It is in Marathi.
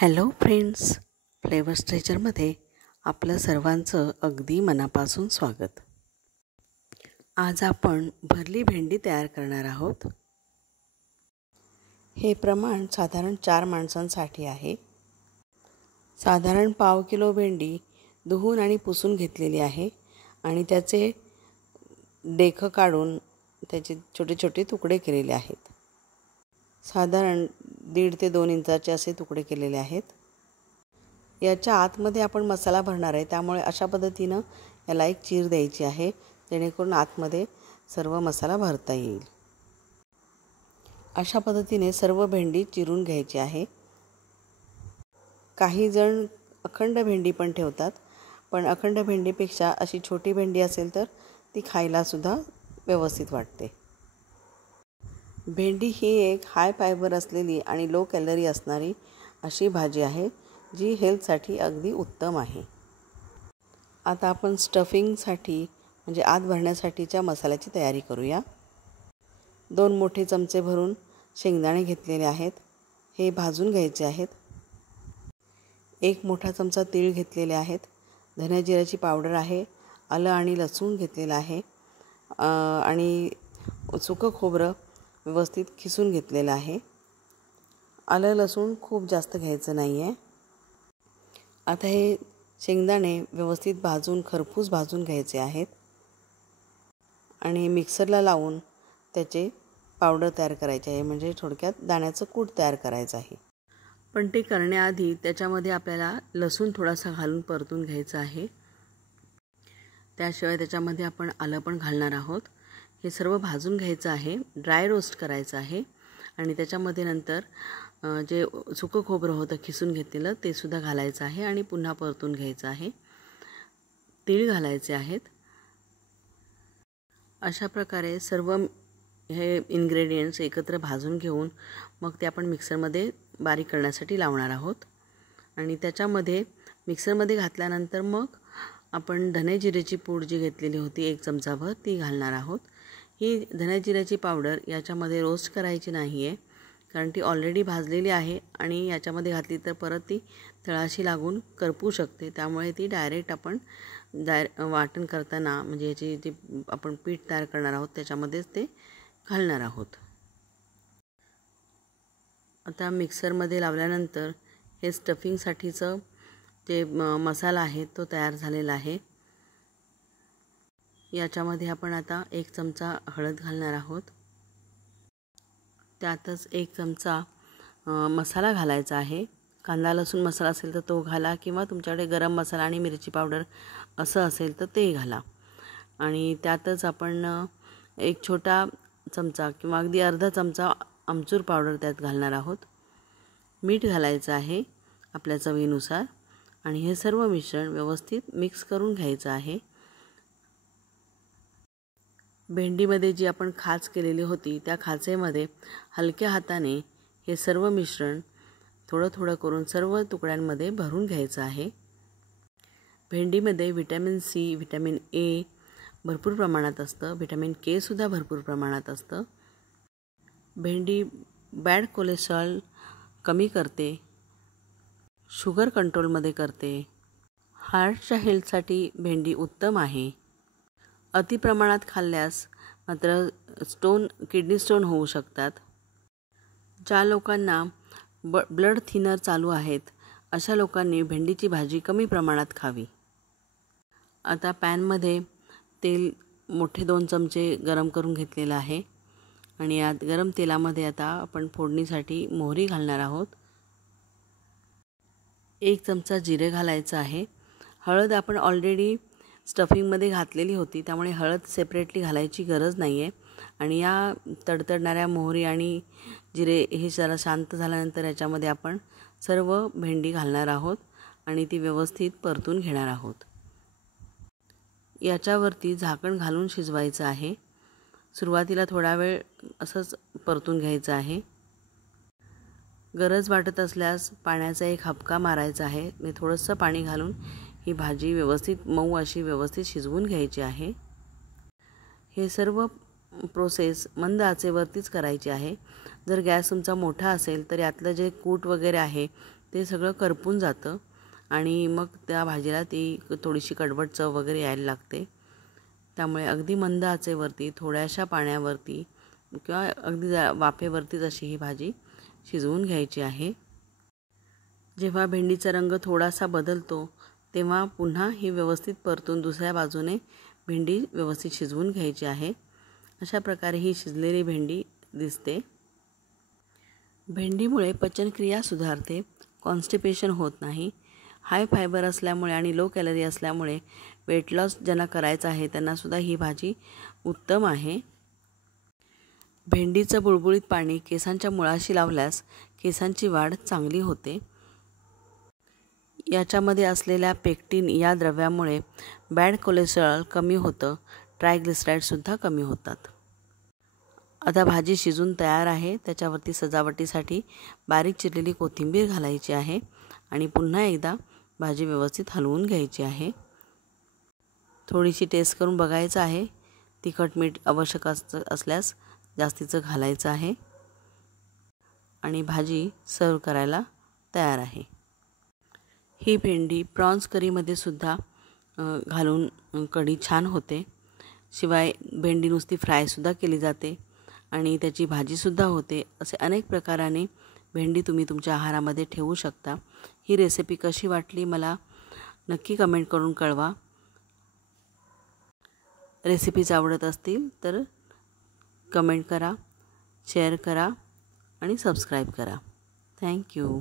हॅलो फ्रेंड्स, फ्लेवर स्ट्रेचरमध्ये आपलं सर्वांचं अगदी मनापासून स्वागत. आज आपण भरली भेंडी तयार करणार आहोत. हे प्रमाण साधारण 4 माणसांसाठी आहे. साधारण पाव किलो भेंडी धुवून आणि पुसून घेतलेली आहे आणि त्याचे देठ काढून त्याचे छोटे छोटे तुकडे केलेले आहेत. साधारण 1.5 ते 2 इंचाचे असे तुकडे केलेले आहेत. याच्या आतमध्ये आपण मसाला भरणार आहे, त्यामुळे अशा पद्धतीनं याला एक चीर द्यायची आहे, जेणेकरून आतमध्ये सर्व मसाला भरता येईल. अशा पद्धतीने सर्व भेंडी चिरून घ्यायची आहे. काही जण अखंड भेंडी पण ठेवतात, पण अखंड भेंडीपेक्षा अशी छोटी भेंडी असेल तर ती खायलासुद्धा व्यवस्थित वाटते. भेंडी ही एक हाय फायबर असलेली आणि लो कॅलरी असणारी अशी भाजी आहे, जी हेल्थसाठी अगदी उत्तम आहे. आता आपण स्टफिंगसाठी म्हणजे आत भरण्यासाठीच्या मसाल्याची तयारी करूया. 2 मोठे चमचे भरून शेंगदाणे घेतलेले आहेत, हे भाजून घ्यायचे आहेत. 1 मोठा चमचा तीळ घेतलेले आहेत. धने जिऱ्याची पावडर आहे. आलं आणि लसूण घेतलेलं आहे आणि सुकं खोबरं व्यवस्थित खिसून घेतलेलं आहे. आलं लसूण खूप जास्त घ्यायचं नाही आहे. आता हे शेंगदाणे व्यवस्थित भाजून खरपूस भाजून घ्यायचे आहेत आणि मिक्सरला लावून त्याचे पावडर तयार करायचे आहे, म्हणजे थोडक्यात दाण्याचं कूट तयार करायचं आहे. पण ते करण्याआधी त्याच्यामध्ये आपल्याला लसूण थोडासा घालून परतून घ्यायचं आहे. त्याशिवाय त्याच्यामध्ये आपण आलं पण घालणार आहोत. हे सर्व भाजून घ्यायचं आहे, ड्राय रोस्ट करायचं आहे आणि त्याच्यामध्ये नंतर जे सुकं खोबरं होतं खिसून घेतलेलं ते सुद्धा घालायचं आहे आणि पुन्हा परतून घ्यायचं आहे. तीळ घालायचे आहेत. अशा प्रकारे सर्व हे इन्ग्रेडियंट्स एकत्र भाजून घेऊन मग ते आपण मिक्सरमध्ये बारीक करण्यासाठी लावणार आहोत आणि त्याच्यामध्ये मिक्सरमध्ये घातल्यानंतर मग आपण धने जिऱ्याची पूड जी घेतलेली होती 1 चमचाभर ती घालणार आहोत. ही धने जिऱ्याची पावडर याच्यामध्ये रोस्ट करायची नाही आहे, कारण ती ऑलरेडी भाजलेली आहे आणि याच्यामध्ये घातली तर परत ती तळाशी लागून करपू शकते. त्यामुळे ती डायरेक्ट आपण वाटण करताना म्हणजे याची जी आपण पीठ तयार करणार आहोत त्याच्यामध्येच ते घालणार आहोत. आता मिक्सरमध्ये लावल्यानंतर हे स्टफिंगसाठीचं जे मसाला आहे तो तयार झालेला आहे. याच्यामध्ये आपण आता 1 चमचा हळद घालणार आहोत. त्यातच 1 चमचा मसाला घालायचा आहे. कांदा लसूण मसाला असेल तर तो घाला किंवा तुमच्याकडे गरम मसाला आणि मिरची पावडर असं असेल तर ते घाला. आणि त्यातच आपण 1 छोटा चमचा किंवा अगदी अर्धा चमचा आमचूर पावडर त्यात घालणार आहोत. मीठ घालायचं आहे आपल्या चवीनुसार आणि हे सर्व मिश्रण व्यवस्थित मिक्स करून घ्यायचं आहे. भेंडीमध्ये जी आपण खाच केलेली होती त्या खाचेमध्ये हलक्या हाताने हे सर्व मिश्रण थोडं थोडं करून सर्व तुकड्यांमध्ये भरून घ्यायचं आहे. भेंडीमध्ये व्हिटॅमिन सी, व्हिटॅमिन ए भरपूर प्रमाणात असतं. व्हिटॅमिन के सुद्धा भरपूर प्रमाणात असतं. भेंडी बॅड कोलेस्ट्रॉल कमी करते, शुगर कंट्रोलमध्ये करते. हार्टच्या हेल्थसाठी भेंडी उत्तम आहे. अतिप्रमाणात खाल्ल्यास मात्र किडनी स्टोन होऊ शकतात. ज्या लोकांना ब्लड थिनर चालू आहेत अशा लोकांनी भेंडीची भाजी कमी प्रमाणात खावी. आता पॅनमध्ये तेल मोठे 2 चमचे गरम करून घेतलेलं आहे आणि यात गरम तेलामध्ये आता आपण फोडणीसाठी मोहरी घालणार आहोत. 1 चमचा जिरे घालायचं आहे. हळद आपण ऑलरेडी स्टफिंगमध्ये घातलेली होती, त्यामुळे हळद सेपरेटली घालायची गरज नाही आहे. आणि या तडतडणाऱ्या मोहरी आणि जिरे हे जरा शांत झाल्यानंतर याच्यामध्ये आपण सर्व भेंडी घालणार आहोत आणि ती व्यवस्थित परतून घेणार आहोत. याच्यावरती झाकण घालून शिजवायचं आहे. सुरुवातीला थोडा वेळ असंच परतून घ्यायचं आहे. गरज वाटत असल्यास पाण्याचा 1 हबका मारायचा आहे. मी थोडंसं पाणी घालून ही भाजी व्यवस्थित मऊ अशी व्यवस्थित शिजवून घ्यायची आहे. हे सर्व प्रोसेस मंद आचेवरतीच करायची आहे. जर गॅस तुमचा मोठा असेल तर यातलं जे कूट वगैरे आहे ते सगळं करपून जातं आणि मग त्या भाजीला ती थोडीशी कडवट चव वगैरे यायला लागते. त्यामुळे अगदी मंद आचेवरती थोड्याशा पाण्यावरती किंवा अगदी वाफेवरतीच अशी ही भाजी शिजवून घ्यायची आहे. जेव्हा भेंडीचा रंग थोडासा बदलतो तेव्हा पुन्हा ही व्यवस्थित परतून दुसऱ्या बाजूने भेंडी व्यवस्थित शिजवून घ्यायची आहे. अशा प्रकारे ही शिजलेली भेंडी दिसते. भेंडीमुळे पचनक्रिया सुधारते, कॉन्स्टिपेशन होत नाही. हाय फायबर असल्यामुळे आणि लो कॅलरी असल्यामुळे वेट लॉस ज्यांना करायचं आहे त्यांनासुद्धा ही भाजी उत्तम आहे. भेंडीचं बुळबुळीत पाणी केसांच्या मुळाशी लावल्यास केसांची वाढ चांगली होते. याच्यामध्ये असलेल्या पेक्टिन या द्रव्यामुळे बॅड कोलेस्टेरॉल कमी होतं, ट्रायग्लिसराईडसुद्धा कमी होतात. आता भाजी शिजून तयार आहे. त्याच्यावरती सजावटीसाठी बारीक चिरलेली कोथिंबीर घालायची आहे आणि पुन्हा एकदा भाजी व्यवस्थित हलवून घ्यायची आहे. थोडीशी टेस्ट करून बघायचं आहे. तिखट मीठ आवश्यक असल्यास जास्तीचं घालायचं आहे आणि भाजी सर्व करायला तयार आहे. ही भेंडी प्रॉन्स करीमध्ये सुद्धा घालून कढी छान होते. शिवाय भेंडी नुसती फ्रायसुद्धा केली जाते आणि त्याची भाजीसुद्धा होते. असे अनेक प्रकाराने भेंडी तुम्ही तुमच्या आहारामध्ये ठेवू शकता. ही रेसिपी कशी वाटली मला नक्की कमेंट करून कळवा. रेसिपीज आवडत असतील तर कमेंट करा, शेअर करा आणि सबस्क्राईब करा. थँक्यू.